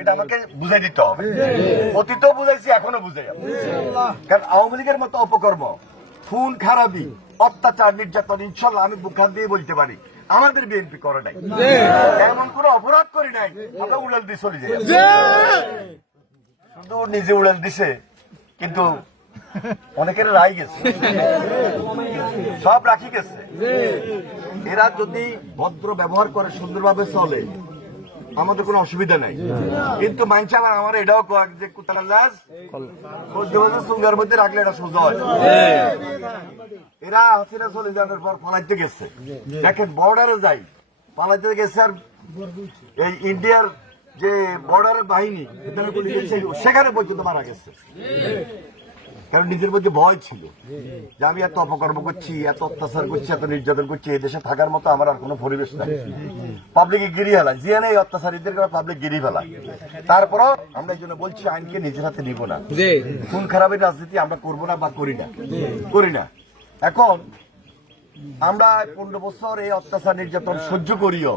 এটা আমাকে বুঝাই দিতে হবে। অতীতও বুঝাইছি, এখনো বুঝাই। কারণ আওয়ামী লীগের মতো অপকর্ম, খুন খারাপি, অত্যাচার, নির্যাতন ইনশাল্লাহ আমি বুখান দিয়ে বলতে পারি আমাদের বিএনপি করে নাই। এমন কোন অপরাধ করি নাই আমরা উড়াল দিয়ে চলে যাই। শুধু নিজে উড়াল দিছে, কিন্তু অনেকের রাই গেছে, সব রাখি গেছে। এরা যদি ভদ্র ব্যবহার করে, সুন্দরভাবে চলে, আমাদের কোনো অসুবিধা নাই। কিন্তু মানছে আবার আমার এটাও কয়েক যে কুতালার লাশ সুঙ্গার মধ্যে রাখলে এটা সোজা হয়। এরা হাসিনা চলে যাওয়ার পর পালাইতে গেছে। দেখেন বর্ডারে যাই, পালাইতে গেছে। আর এই ইন্ডিয়ার যে বর্ডারের বাহিনী সেখানে পর্যন্ত মারা গেছে, কারণ নিজের মধ্যে ভয় ছিল যে আমি এত অপকর্ম করছি, এত অত্যাচার করছি, এত নির্যাতন করছি, এই দেশে থাকার মতো আমার আর কোনো পরিবেশ নাই। পাবলিকে গিরি ফেলায়, জিয়া নেই অত্যাচারীদের পাবলিক গিরি ফেলায়। তারপরও আমরা এই জন্য বলছি আইনকে নিজের হাতে নিব না। খুন খারাপের রাজনীতি আমরা করবো না বা করি না। এখন আমরা 15 বছর এই অত্যাচার নির্যাতন সহ্য করিও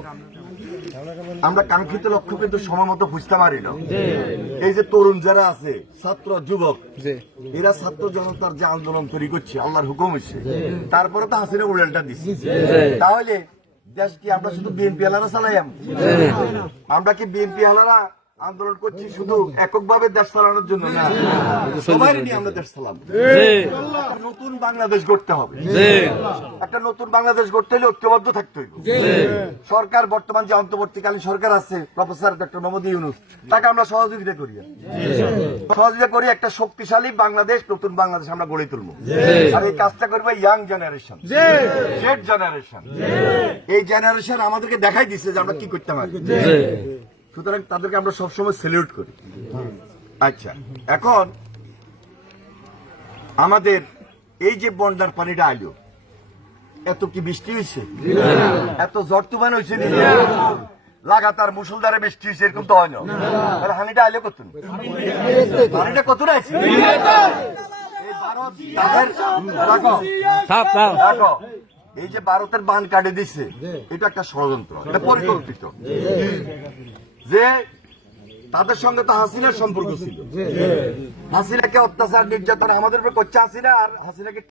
আমরা কাঙ্ক্ষিত লক্ষ্য কিন্তু সময় মতো বুঝতে পারি না। এই যে তরুণ যারা আছে, ছাত্র যুবক, এরা ছাত্র জনতার যে আন্দোলন তৈরি করছে, আল্লাহর হুকুম হচ্ছে, তারপরে তো হাসিনা উড়ালটা দিচ্ছে। তাহলে দেশ কি আমরা শুধু বিএনপি আলারা চালাই? আমরা কি বিএনপি আলারা আন্দোলন করছি শুধু এককভাবে দেশ চালানোর জন্য? না, সবাই নিয়ে আমরা দেশ চালাবো। একটা নতুন বাংলাদেশ গড়তে হবে। একটা নতুন বাংলাদেশ গড়তে হলে ঐক্যবদ্ধ থাকতে হইব। সরকার বর্তমান যে অন্তর্বর্তীকালীন সরকার আছে, প্রফেসর ডক্টর মোহাম্মদ ইউনূস, তাকে আমরা সহযোগিতা করি। একটা শক্তিশালী বাংলাদেশ, নতুন বাংলাদেশ আমরা গড়ে তুলবো। আর এই কাজটা করবে ইয়াং জেনারেশন, জেড জেনারেশন। এই জেনারেশন আমাদেরকে দেখাই দিচ্ছে যে আমরা কি করতে পারি। সুতরাং তাদেরকে আমরা সবসময় সেলিউট করি। আচ্ছা, এখন আমাদের এই যে বন্যার পানিটা আইলো, এত কি বৃষ্টি হয়েছে? এত ঝড় তুফান হয়েছে? লাগাতার মুসলধারে বৃষ্টি হয়েছে, এরকম তো হয় না। তাহলে হানিটা আইলো কত? পানিটা কত আছে? এই যে ভারতের বান কাটে দিচ্ছে, এটা একটা ষড়যন্ত্র, এটা পরিকল্পিত। যে তাদের সঙ্গে তো হাসিনার সম্পর্ক ছিল, হাসিনাকে অত্যাচার নির্যাতন আমাদের উপর করছে হাসিনা, আর হাসিনাকে